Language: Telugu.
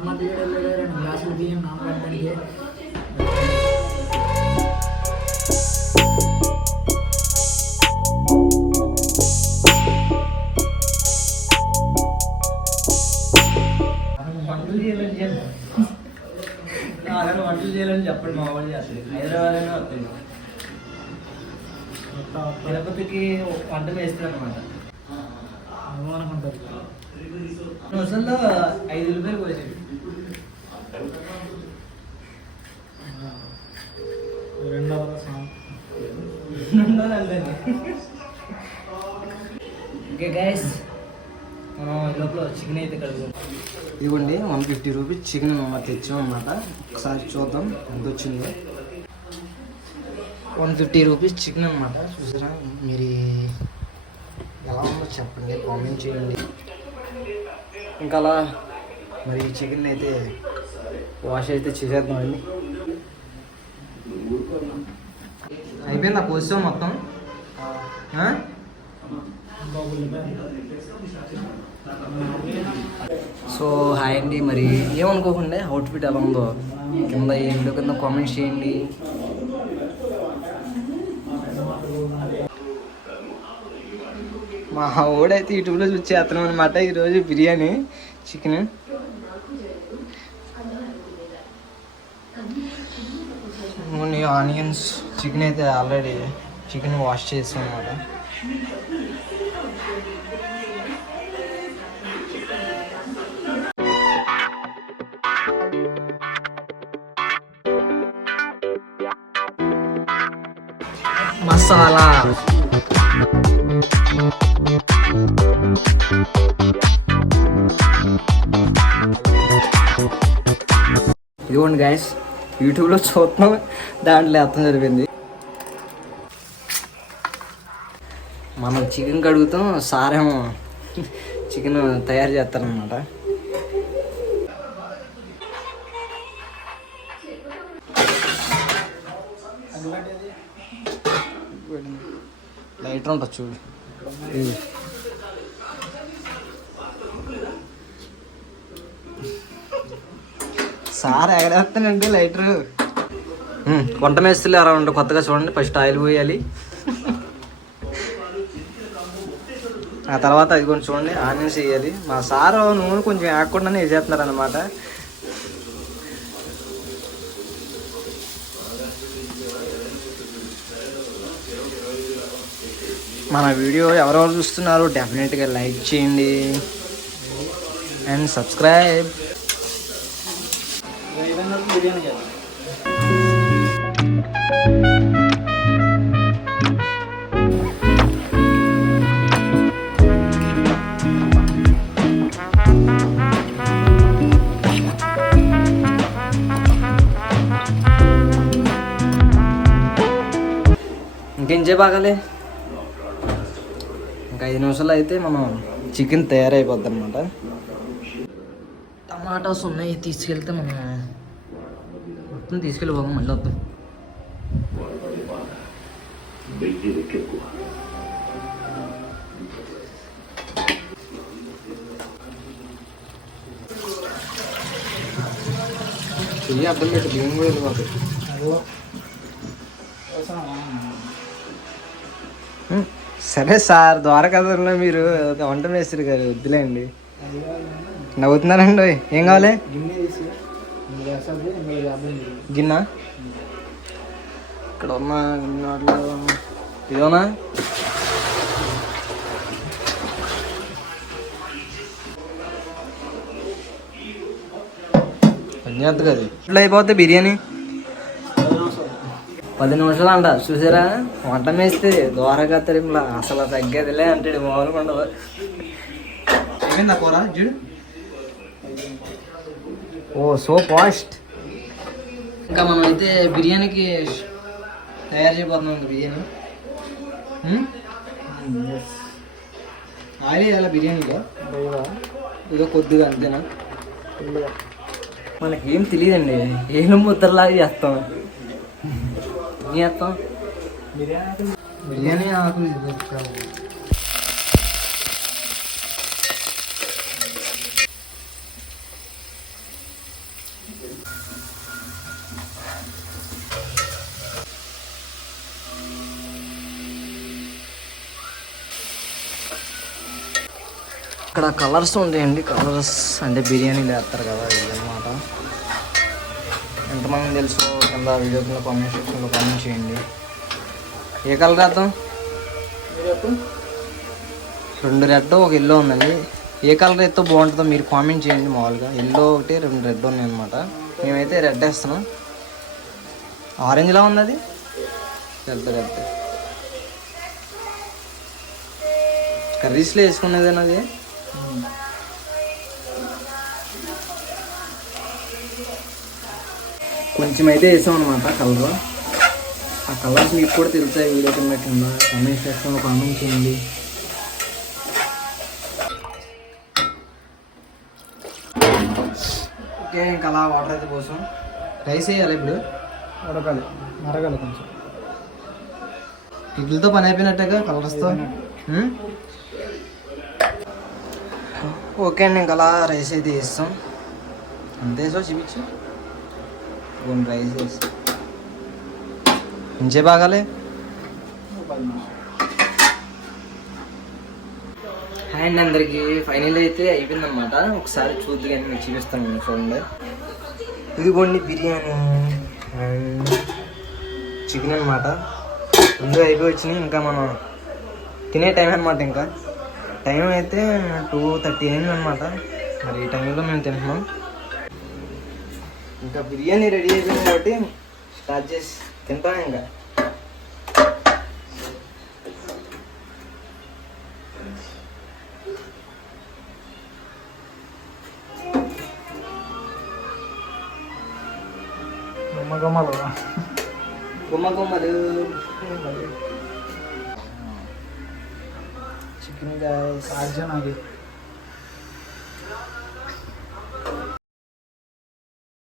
అమ్మ రెండు గ్లాసులు బియ్యం నానబెట్టడానికి వంటలు చేయాలని చెప్పండి నాలుగు వంటలు చేయాలని చెప్పండి మా వాళ్ళు చేస్తారు హైదరాబాద్ అనే వస్తుంది తిరుపతికి వంట వేస్తారు అనమాట అనుకుంటుంది నిమిషాల్లో ఐదు రూపాయలు పోసేది రెండవ రసం ఓకే గైస్ లోపల చికెన్ అయితే కడుగు ఇదిగోండి వన్ ఫిఫ్టీ రూపీస్ చికెన్ తెచ్చాం అనమాట ఒకసారి చూద్దాం ఎంత వచ్చిందో. వన్ ఫిఫ్టీ రూపీస్ చికెన్ అనమాట చూసారా? మీరు ఎలా ఉందో చెప్పండి కామెంట్ చేయండి. ఇంకా అలా మరి చికెన్ అయితే వాష్ అయితే చేసేద్దామండి అయిపోయిందా? పోసాం మొత్తం? సో హాయ్ అండి. మరి ఏమనుకోకుండా అవుట్ఫిట్ ఎలా ఉందో కింద ఏంటో కింద కామెంట్స్ చేయండి. మా ఓడైతే యూట్యూబ్లో చూసి చేస్తున్నాం అనమాట ఈరోజు biryani chicken only onions chicken అయితే ఆల్రెడీ చికెన్ వాష్ చేసాం అనమాట మసాలా. ఇదిగోండి గాయస్ యూట్యూబ్లో చూస్తున్నాం దాంట్లో అర్థం జరిపింది మనం చికెన్ కడుగుతాం సారేమో చికెన్ తయారు చేస్తారనమాట ఇట్లా ఉంటుంది చూడు. ఇది. సార్ ఎగరేస్తానండి లైటర్. వంట మేస్తులు అరౌండ్ కొత్తగా చూడండి ఫస్ట్ ఆయిల్ పోయాలి. ఆ తర్వాత అది కొంచెం చూడండి ఆనియన్స్ వేయాలి. మా సారు నూనె కొంచెం వేయకుండానే వేసేస్తున్నారు అనమాట మన వీడియో ఎవరెవరు చూస్తున్నారు డెఫినెట్గా లైక్ చేయండి. అండ్ సబ్స్క్రైబ్ ఇంకేం చేయబాగాలి? ఇంకా ఐదు నిమిషాలు అయితే మనం చికెన్ తయారైపోద్ది అనమాట టమాటాస్ ఉన్నాయి తీసుకెళ్తే మనం మొత్తం తీసుకెళ్ళిపోదాం మళ్ళీ వద్దాం చెయ్యి అర్థం పెట్టి బియ్యం కూడా వెళ్ళిపోతాయి అదో ఉం, సరే సార్ ద్వారకాధంలో మీరు వంట మేస్తారు గారు వద్దులేండి. నవ్వుతున్నారండి ఏం కావాలి? గిన్నె. ఇక్కడ ఉన్న గిన్నెలో పని చేస్తుంది కదా ఇట్లా అయిపోతే బిర్యానీ? పది నిమిషాలు అంట చూసారా? వంట మేస్తే ద్వారకా తిరుమల అసలు తగ్గేదిలే అంటాడు మామూలుగా ఉండదు ఏమైందా కూర చూడు. ఓ సో ఫాస్ట్ ఇంకా మనం అయితే బిర్యానీకి తయారు చేయబోతున్నాం ఇంకా బిర్యానీ? ఆయిల్ వేయాలా బిర్యానీలో? ఏదో కొద్దిగా అంతేనా? మనకి ఏం తెలియదండి. ఏం ముద్దలాగా చేస్తాం. ఏం చేస్తాం బిర్యానీ బిర్యానీ ఆకు ఇది పెట్టాము. ఇక్కడ కలర్స్ ఉంటాయండి కలర్స్ అంటే బిర్యానీలు వేస్తారు కదా ఇది అనమాట ఎంతమంది తెలుసు కింద వీడియో కింద కామెంట్ సెక్షన్లో కామెంట్ చేయండి. ఏ కలర్ వేద్దాం? రెండు రెడ్ ఒక ఎల్లో ఉందండి. ఏ కలర్ అయితే బాగుంటుందో మీరు కామెంట్ చేయండి మామూలుగా. ఎల్లో ఒకటి రెండు రెడ్ ఉన్నాయి అనమాట మేమైతే రెడ్ వేస్తున్నాం. ఆరెంజ్లా ఉంది అది? రెడ్. రెడ్ కర్రీస్లో వేసుకునేదేనా అది? కొంచెం అయితే వేసాం అనమాట కలర్. ఆ కలర్స్ మీకు కూడా తెలుస్తాయి వీడియో కింద కింద. కామెంట్ సెక్షన్లో కామెంట్ చేయండి. ఓకే ఇంకా అలా వాటర్ అయితే కోసం రైస్ వేయాలి ఇప్పుడు? ఉడకాలి మరగాలి కొంచెం. ఇడ్లీతో పని అయిపోయినట్టేగా కలర్స్తో? ఓకే అండి ఇంకా అలా రైస్ అయితే వేస్తాం. అంతే సో చూపించు. కొన్ని రైస్ వేస్తాం ఇంచే బాగాలే హాయ్ అండి అందరికి. ఫైనల్ అయితే అయిపోయింది అనమాట ఒకసారి చూద్దు కానీ మీకు చూపిస్తాను నేను చూడండి ఇదిగోండి బిర్యానీ అండ్ చికెన్ అనమాట రెండు అయిపోయి వచ్చినాయి. ఇంకా మనం తినే టైం అనమాట ఇంకా. టైం అయితే టూ థర్టీ అయింది అనమాట మరి ఈ టైంలో మేము తింటున్నాం. ఇంకా బిర్యానీ రెడీ అయిపోయింది కాబట్టి స్టార్ట్ చేసి తింటాం ఇంకా. గుమ్మ గుమ్మలు గుమ్మ గుమ్మలు చికెన్ గాయస్ సాధ్యం అది